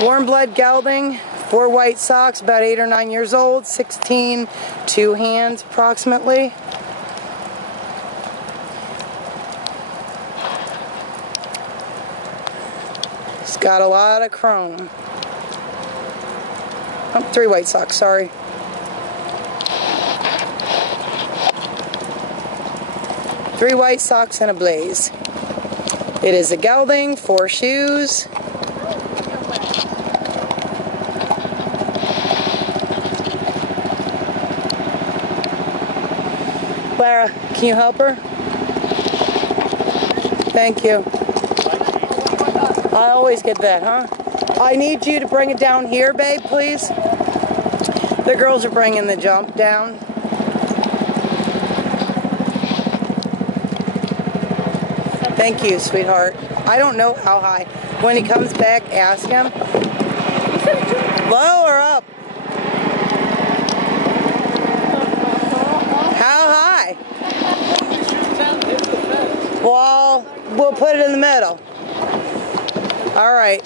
Warm blood gelding, 4 white socks, about 8 or 9 years old, 16 2 hands approximately. It's got a lot of chrome. Oh, 3 white socks, sorry. Three white socks and a blaze. It is a gelding, 4 shoes. Clara, can you help her? Thank you. I always get that, huh? I need you to bring it down here, babe, please. The girls are bringing the jump down. Thank you, sweetheart. I don't know how high. When he comes back, ask him. Low or up? How high? Well, we'll put it in the middle. All right.